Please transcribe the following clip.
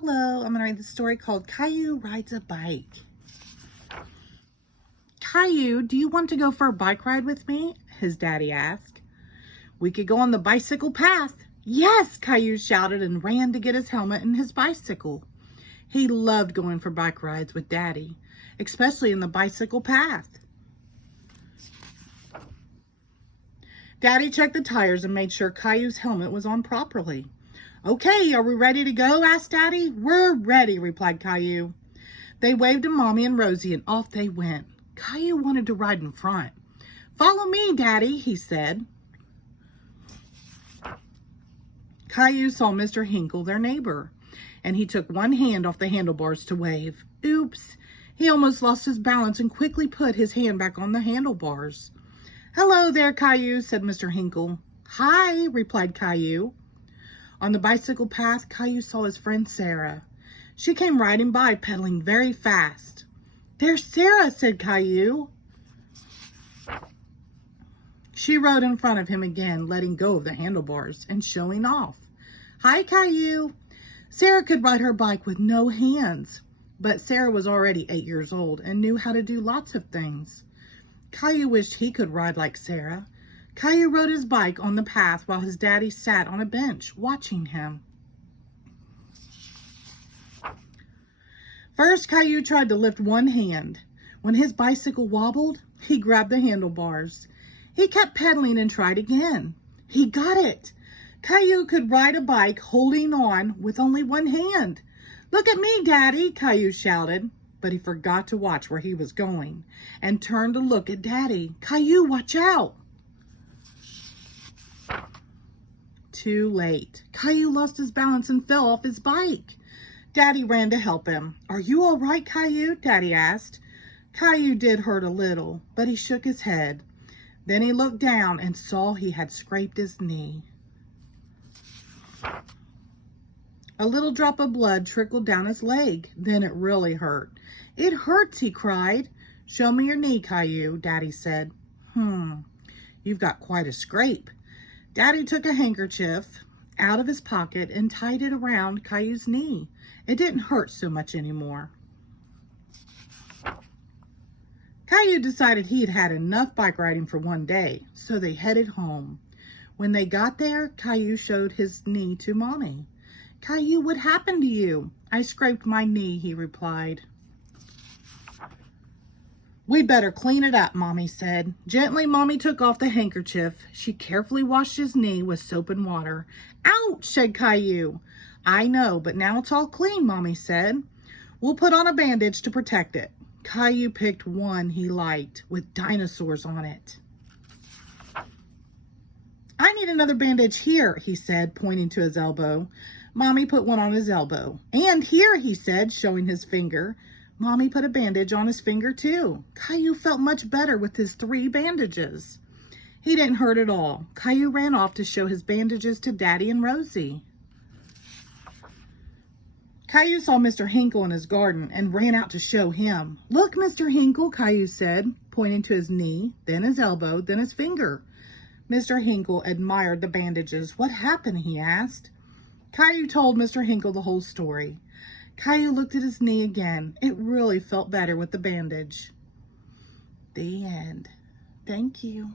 Hello, I'm going to read the story called Caillou Rides a Bike. Caillou, do you want to go for a bike ride with me? His daddy asked. We could go on the bicycle path. Yes, Caillou shouted and ran to get his helmet and his bicycle. He loved going for bike rides with Daddy, especially in the bicycle path. Daddy checked the tires and made sure Caillou's helmet was on properly. Okay, are we ready to go? Asked Daddy. We're ready, replied Caillou. They waved to Mommy and Rosie and off they went. Caillou wanted to ride in front. Follow me, Daddy, he said. Caillou saw Mr. Hinkle, their neighbor, and he took one hand off the handlebars to wave. Oops, he almost lost his balance and quickly put his hand back on the handlebars. Hello there, Caillou, said Mr. Hinkle. Hi, replied Caillou. On the bicycle path, Caillou saw his friend Sarah. She came riding by, pedaling very fast. There's Sarah, said Caillou. She rode in front of him again, letting go of the handlebars and showing off. Hi, Caillou. Sarah could ride her bike with no hands, but Sarah was already 8 years old and knew how to do lots of things. Caillou wished he could ride like Sarah. Caillou rode his bike on the path while his daddy sat on a bench watching him. First, Caillou tried to lift one hand. When his bicycle wobbled, he grabbed the handlebars. He kept pedaling and tried again. He got it. Caillou could ride a bike holding on with only one hand. Look at me, Daddy, Caillou shouted, but he forgot to watch where he was going and turned to look at Daddy. Caillou, watch out. Too late. Caillou lost his balance and fell off his bike. Daddy ran to help him. Are you all right, Caillou? Daddy asked. Caillou did hurt a little, but he shook his head. Then he looked down and saw he had scraped his knee. A little drop of blood trickled down his leg. Then it really hurt. It hurts, he cried. Show me your knee, Caillou, Daddy said. You've got quite a scrape. Daddy took a handkerchief out of his pocket and tied it around Caillou's knee. It didn't hurt so much anymore. Caillou decided he had had enough bike riding for one day, so they headed home. When they got there, Caillou showed his knee to Mommy. Caillou, what happened to you? I scraped my knee, he replied. We'd better clean it up, Mommy said. Gently, Mommy took off the handkerchief. She carefully washed his knee with soap and water. Ouch, said Caillou. I know, but now it's all clean, Mommy said. We'll put on a bandage to protect it. Caillou picked one he liked with dinosaurs on it. I need another bandage here, he said, pointing to his elbow. Mommy put one on his elbow. And here, he said, showing his finger. Mommy put a bandage on his finger too. Caillou felt much better with his 3 bandages. He didn't hurt at all. Caillou ran off to show his bandages to Daddy and Rosie. Caillou saw Mr. Hinkle in his garden and ran out to show him. Look, Mr. Hinkle, Caillou said, pointing to his knee, then his elbow, then his finger. Mr. Hinkle admired the bandages. What happened? He asked. Caillou told Mr. Hinkle the whole story. Caillou looked at his knee again. It really felt better with the bandage. The end. Thank you.